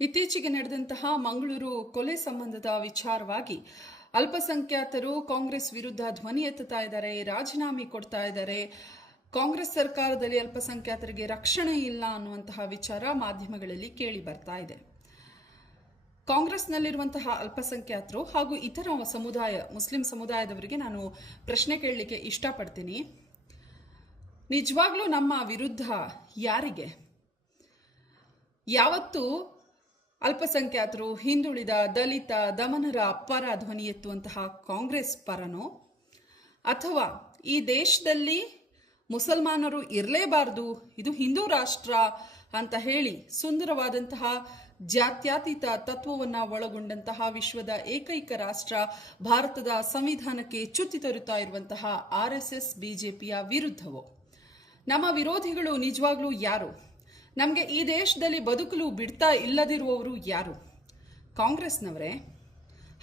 ಇತ್ತೀಚೆಗೆ ನಡೆದಂತಹ ಮಂಗಳೂರು ಕೊಲೆ ಸಂಬಂಧದ ವಿಚಾರವಾಗಿ ಅಲ್ಪಸಂಖ್ಯಾತರು ಕಾಂಗ್ರೆಸ್ ವಿರುದ್ಧ ಧ್ವನಿ ಎತ್ತುತ್ತಾ ಇದ್ದಾರೆ, ರಾಜೀನಾಮೆ ಕೊಡ್ತಾ ಇದ್ದಾರೆ. ಕಾಂಗ್ರೆಸ್ ಸರ್ಕಾರದಲ್ಲಿ ಅಲ್ಪಸಂಖ್ಯಾತರಿಗೆ ರಕ್ಷಣೆ ಇಲ್ಲ ಅನ್ನುವಂತಹ ವಿಚಾರ ಮಾಧ್ಯಮಗಳಲ್ಲಿ ಕೇಳಿ ಬರ್ತಾ ಇದೆ. ಕಾಂಗ್ರೆಸ್ನಲ್ಲಿರುವಂತಹ ಅಲ್ಪಸಂಖ್ಯಾತರು ಹಾಗೂ ಇತರ ಮುಸ್ಲಿಂ ಸಮುದಾಯದವರಿಗೆ ನಾನು ಪ್ರಶ್ನೆ ಕೇಳಲಿಕ್ಕೆ ಇಷ್ಟಪಡ್ತೀನಿ. ನಿಜವಾಗ್ಲೂ ನಮ್ಮ ವಿರುದ್ಧ ಯಾರಿಗೆ? ಯಾವತ್ತು ಅಲ್ಪಸಂಖ್ಯಾತರು, ಹಿಂದುಳಿದ, ದಲಿತ, ದಮನರ ಪರ ಧ್ವನಿ ಎತ್ತುವಂತಹ ಕಾಂಗ್ರೆಸ್ ಪರನೋ, ಅಥವಾ ಈ ದೇಶದಲ್ಲಿ ಮುಸಲ್ಮಾನರು ಇರಲೇಬಾರದು, ಇದು ಹಿಂದೂ ರಾಷ್ಟ್ರ ಅಂತ ಹೇಳಿ ಸುಂದರವಾದಂತಹ ಜಾತ್ಯತೀತ ತತ್ವವನ್ನು ಒಳಗೊಂಡಂತಹ ವಿಶ್ವದ ಏಕೈಕ ರಾಷ್ಟ್ರ ಭಾರತದ ಸಂವಿಧಾನಕ್ಕೆ ಚ್ಯುತಿ ತರುತ್ತಾ ಇರುವಂತಹ RSS BJPಯ ವಿರುದ್ಧವೋ? ನಮ್ಮ ವಿರೋಧಿಗಳು ನಿಜವಾಗ್ಲೂ ಯಾರು? ನಮಗೆ ಈ ದೇಶದಲ್ಲಿ ಬದುಕಲು ಬಿಡ್ತಾ ಇಲ್ಲದಿರುವವರು ಯಾರು? ಕಾಂಗ್ರೆಸ್ನವರೇ?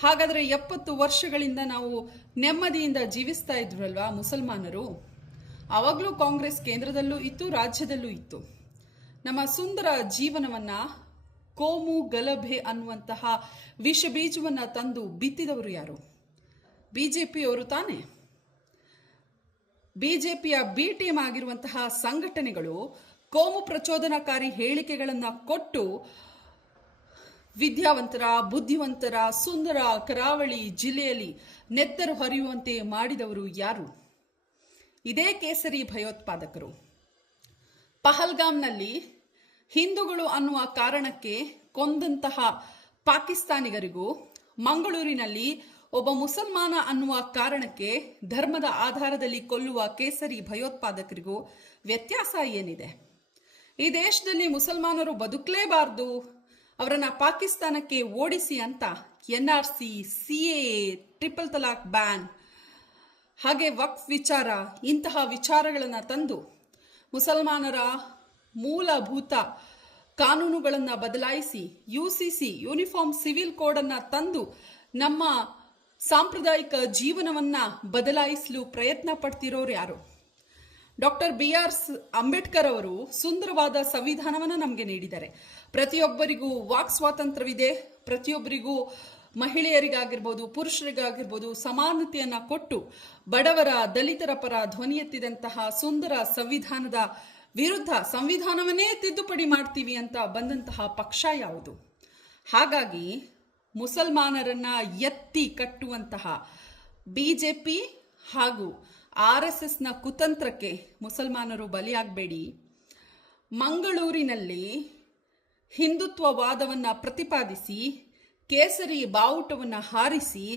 ಹಾಗಾದರೆ 70 ವರ್ಷಗಳಿಂದ ನಾವು ನೆಮ್ಮದಿಯಿಂದ ಜೀವಿಸ್ತಾ ಇದ್ವಲ್ವಾ ಮುಸಲ್ಮಾನರು? ಆವಾಗಲೂ ಕಾಂಗ್ರೆಸ್ ಕೇಂದ್ರದಲ್ಲೂ ಇತ್ತು, ರಾಜ್ಯದಲ್ಲೂ ಇತ್ತು. ನಮ್ಮ ಸುಂದರ ಜೀವನವನ್ನು ಕೋಮು ಗಲಭೆ ಅನ್ನುವಂತಹ ವಿಷ ಬೀಜವನ್ನು ತಂದು ಬಿತ್ತಿದವರು ಯಾರು? BJPಯವರು ತಾನೇ. BJPಯ B ಟೀಮ್ ಆಗಿರುವಂತಹ ಸಂಘಟನೆಗಳು ಕೋಮು ಪ್ರಚೋದನಕಾರಿ ಹೇಳಿಕೆಗಳನ್ನು ಕೊಟ್ಟು ವಿದ್ಯಾವಂತರ, ಬುದ್ಧಿವಂತರ, ಸುಂದರ ಕರಾವಳಿ ಜಿಲ್ಲೆಯಲ್ಲಿ ನೆತ್ತರು ಹರಿಯುವಂತೆ ಮಾಡಿದವರು ಯಾರು? ಇದೇ ಕೇಸರಿ ಭಯೋತ್ಪಾದಕರು. ಪಹಲ್ಗಾಮ್ನಲ್ಲಿ ಹಿಂದೂಗಳು ಅನ್ನುವ ಕಾರಣಕ್ಕೆ ಕೊಂದಂತಹ ಪಾಕಿಸ್ತಾನಿಗರಿಗೂ, ಮಂಗಳೂರಿನಲ್ಲಿ ಒಬ್ಬ ಮುಸಲ್ಮಾನ ಅನ್ನುವ ಕಾರಣಕ್ಕೆ ಧರ್ಮದ ಆಧಾರದಲ್ಲಿ ಕೊಲ್ಲುವ ಕೇಸರಿ ಭಯೋತ್ಪಾದಕರಿಗೂ ವ್ಯತ್ಯಾಸ ಏನಿದೆ? ಈ ದೇಶದಲ್ಲಿ ಮುಸಲ್ಮಾನರು ಬದುಕಲೇಬಾರದು, ಅವರನ್ನ ಪಾಕಿಸ್ತಾನಕ್ಕೆ ಓಡಿಸಿ ಅಂತ NRC, CAA, ಟ್ರಿಪಲ್ ತಲಾಕ್ ಬ್ಯಾನ್, ಹಾಗೆ ವಕ್ಫ್ ವಿಚಾರ, ಇಂತಹ ವಿಚಾರಗಳನ್ನು ತಂದು ಮುಸಲ್ಮಾನರ ಮೂಲಭೂತ ಕಾನೂನುಗಳನ್ನು ಬದಲಾಯಿಸಿ UCC ಯೂನಿಫಾರ್ಮ್ ಸಿವಿಲ್ ಕೋಡನ್ನು ತಂದು ನಮ್ಮ ಸಾಂಪ್ರದಾಯಿಕ ಜೀವನವನ್ನು ಬದಲಾಯಿಸಲು ಪ್ರಯತ್ನ ಪಡ್ತಿರೋರು ಯಾರು? ಡಾಕ್ಟರ್ BR ಅಂಬೇಡ್ಕರ್ ಅವರು ಸುಂದರವಾದ ಸಂವಿಧಾನವನ್ನು ನಮಗೆ ನೀಡಿದ್ದಾರೆ. ಪ್ರತಿಯೊಬ್ಬರಿಗೂ ವಾಕ್ ಸ್ವಾತಂತ್ರ್ಯವಿದೆ, ಪ್ರತಿಯೊಬ್ಬರಿಗೂ ಮಹಿಳೆಯರಿಗಾಗಿರ್ಬೋದು, ಪುರುಷರಿಗಾಗಿರ್ಬೋದು ಸಮಾನತೆಯನ್ನು ಕೊಟ್ಟು ಬಡವರ, ದಲಿತರ ಪರ ಧ್ವನಿ ಎತ್ತಿದಂತಹ ಸುಂದರ ಸಂವಿಧಾನದ ವಿರುದ್ಧ ಸಂವಿಧಾನವನ್ನೇ ತಿದ್ದುಪಡಿ ಮಾಡ್ತೀವಿ ಅಂತ ಬಂದಂತಹ ಪಕ್ಷ ಯಾವುದು? ಹಾಗಾಗಿ ಮುಸಲ್ಮಾನರನ್ನ ಎತ್ತಿ ಕಟ್ಟುವಂತಹ BJP ಹಾಗೂ RSSನ ಕುತಂತ್ರಕ್ಕೆ ಮುಸಲ್ಮಾನರು ಬಲಿಯಾಗಬೇಡಿ. ಮಂಗಳೂರಿನಲ್ಲಿ ಹಿಂದುತ್ವವಾದವನ್ನು ಪ್ರತಿಪಾದಿಸಿ ಕೇಸರಿ ಬಾವುಟವನ್ನು ಹಾರಿಸಿ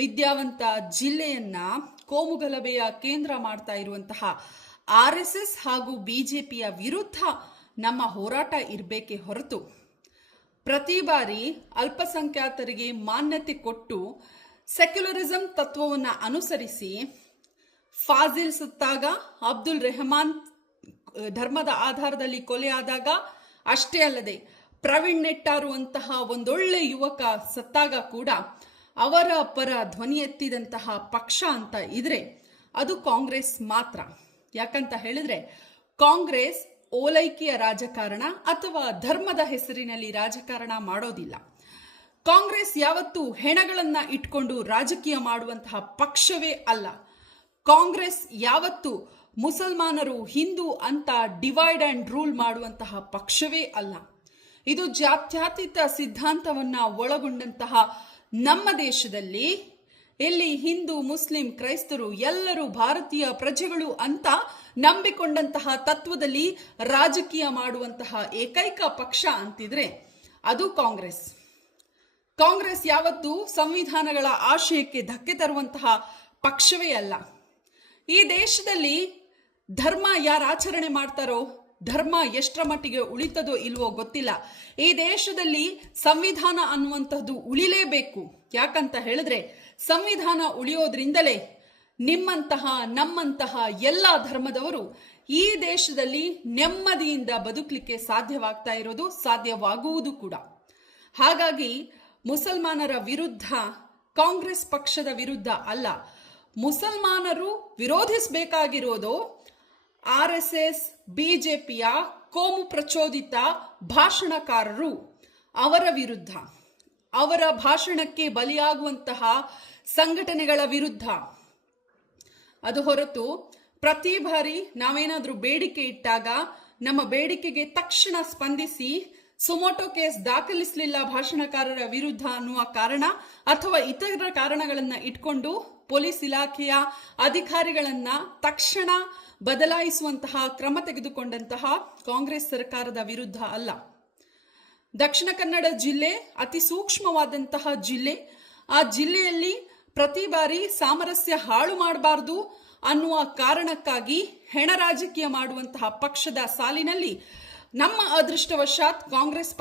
ವಿದ್ಯಾವಂತ ಜಿಲ್ಲೆಯನ್ನ ಕೋಮುಗಲಭೆಯ ಕೇಂದ್ರ ಮಾಡ್ತಾ ಇರುವಂತಹ RSS ಹಾಗೂ BJPಯ ವಿರುದ್ಧ ನಮ್ಮ ಹೋರಾಟ ಇರಬೇಕೇ ಹೊರತು ಪ್ರತಿ ಬಾರಿ ಅಲ್ಪಸಂಖ್ಯಾತರಿಗೆ ಮಾನ್ಯತೆ ಕೊಟ್ಟು ಸೆಕ್ಯುಲರಿಸಂ ತತ್ವವನ್ನು ಅನುಸರಿಸಿ ಫಾಜಿಲ್ ಸತ್ತಾಗ, ಅಬ್ದುಲ್ ರೆಹಮಾನ್ ಧರ್ಮದ ಆಧಾರದಲ್ಲಿ ಕೊಲೆಯಾದಾಗ, ಅಷ್ಟೇ ಅಲ್ಲದೆ ಪ್ರವೀಣ್ ನೆಟ್ಟಾರು ಅಂತಹ ಒಂದೊಳ್ಳೆ ಯುವಕ ಸತ್ತಾಗ ಕೂಡ ಅವರ ಪರ ಧ್ವನಿ ಎತ್ತಿದಂತಹ ಪಕ್ಷ ಅಂತ ಇದ್ರೆ ಅದು ಕಾಂಗ್ರೆಸ್ ಮಾತ್ರ. ಯಾಕಂತ ಹೇಳಿದ್ರೆ ಕಾಂಗ್ರೆಸ್ ಓಲೈಕೆಯ ರಾಜಕಾರಣ ಅಥವಾ ಧರ್ಮದ ಹೆಸರಿನಲ್ಲಿ ರಾಜಕಾರಣ ಮಾಡೋದಿಲ್ಲ. ಕಾಂಗ್ರೆಸ್ ಯಾವತ್ತೂ ಹೆಣಗಳನ್ನ ಇಟ್ಕೊಂಡು ರಾಜಕೀಯ ಮಾಡುವಂತಹ ಪಕ್ಷವೇ ಅಲ್ಲ. ಕಾಂಗ್ರೆಸ್ ಯಾವತ್ತೂ ಮುಸಲ್ಮಾನರು ಹಿಂದೂ ಅಂತ ಡಿವೈಡ್ ಅಂಡ್ ರೂಲ್ ಮಾಡುವಂತಹ ಪಕ್ಷವೇ ಅಲ್ಲ. ಇದು ಜಾತ್ಯತೀತ ಸಿದ್ಧಾಂತವನ್ನ ಒಳಗೊಂಡಂತಹ ನಮ್ಮ ದೇಶದಲ್ಲಿ ಇಲ್ಲಿ ಹಿಂದೂ, ಮುಸ್ಲಿಂ, ಕ್ರೈಸ್ತರು ಎಲ್ಲರೂ ಭಾರತೀಯ ಪ್ರಜೆಗಳು ಅಂತ ನಂಬಿಕೊಂಡಂತಹ ತತ್ವದಲ್ಲಿ ರಾಜಕೀಯ ಮಾಡುವಂತಹ ಏಕೈಕ ಪಕ್ಷ ಅಂತಿದ್ರೆ ಅದು ಕಾಂಗ್ರೆಸ್. ಕಾಂಗ್ರೆಸ್ ಯಾವತ್ತೂ ಸಂವಿಧಾನಗಳ ಆಶಯಕ್ಕೆ ಧಕ್ಕೆ ತರುವಂತಹ ಪಕ್ಷವೇ ಅಲ್ಲ. ಈ ದೇಶದಲ್ಲಿ ಧರ್ಮ ಯಾರು ಆಚರಣೆ ಮಾಡ್ತಾರೋ, ಧರ್ಮ ಎಷ್ಟರ ಮಟ್ಟಿಗೆ ಉಳಿತದೋ ಇಲ್ವೋ ಗೊತ್ತಿಲ್ಲ. ಈ ದೇಶದಲ್ಲಿ ಸಂವಿಧಾನ ಅನ್ನುವಂಥದ್ದು ಉಳಿಲೇಬೇಕು. ಯಾಕಂತ ಹೇಳಿದ್ರೆ ಸಂವಿಧಾನ ಉಳಿಯೋದ್ರಿಂದಲೇ ನಿಮ್ಮಂತಹ ನಮ್ಮಂತಹ ಎಲ್ಲ ಧರ್ಮದವರು ಈ ದೇಶದಲ್ಲಿ ನೆಮ್ಮದಿಯಿಂದ ಬದುಕಲಿಕ್ಕೆ ಸಾಧ್ಯವಾಗ್ತಾ ಇರೋದು, ಸಾಧ್ಯವಾಗುವುದು ಕೂಡ. ಹಾಗಾಗಿ ಮುಸಲ್ಮಾನರ ವಿರುದ್ಧ ಕಾಂಗ್ರೆಸ್ ಪಕ್ಷದ ವಿರುದ್ಧ ಅಲ್ಲ, ಮುಸಲ್ಮಾನರು ವಿರೋಧಿಸಬೇಕಾಗಿರೋದು RSS BJPಯ ಕೋಮು ಪ್ರಚೋದಿತ ಭಾಷಣಕಾರರು, ಅವರ ವಿರುದ್ಧ, ಅವರ ಭಾಷಣಕ್ಕೆ ಬಲಿಯಾಗುವಂತಹ ಸಂಘಟನೆಗಳ ವಿರುದ್ಧ. ಅದು ಹೊರತು ಪ್ರತಿ ಬಾರಿ ನಾವೇನಾದ್ರೂ ಬೇಡಿಕೆ ಇಟ್ಟಾಗ ನಮ್ಮ ಬೇಡಿಕೆಗೆ ತಕ್ಷಣ ಸ್ಪಂದಿಸಿ ಸುಮೋಟೋ ಕೇಸ್ ದಾಖಲಿಸಲಿಲ್ಲ ಭಾಷಣಕಾರರ ವಿರುದ್ಧ ಅನ್ನುವ ಕಾರಣ ಅಥವಾ ಇತರ ಕಾರಣಗಳನ್ನ ಇಟ್ಕೊಂಡು ಪೊಲೀಸ್ ಇಲಾಖೆಯ ಅಧಿಕಾರಿಗಳನ್ನ ತಕ್ಷಣ ಬದಲಾಯಿಸುವಂತಹ ಕ್ರಮ ತೆಗೆದುಕೊಂಡಂತಹ ಕಾಂಗ್ರೆಸ್ ಸರ್ಕಾರದ ವಿರುದ್ಧ ಅಲ್ಲ. ದಕ್ಷಿಣ ಕನ್ನಡ ಜಿಲ್ಲೆ ಅತಿ ಸೂಕ್ಷ್ಮವಾದಂತಹ ಜಿಲ್ಲೆ. ಆ ಜಿಲ್ಲೆಯಲ್ಲಿ ಪ್ರತಿ ಬಾರಿ ಸಾಮರಸ್ಯ ಹಾಳು ಮಾಡಬಾರದು ಅನ್ನುವ ಕಾರಣಕ್ಕಾಗಿ ಹೆಣ ರಾಜಕೀಯ ಮಾಡುವಂತಹ ಪಕ್ಷದ ಸಾಲಿನಲ್ಲಿ ನಮ್ಮ ಅದೃಷ್ಟವಶಾತ್ ಕಾಂಗ್ರೆಸ್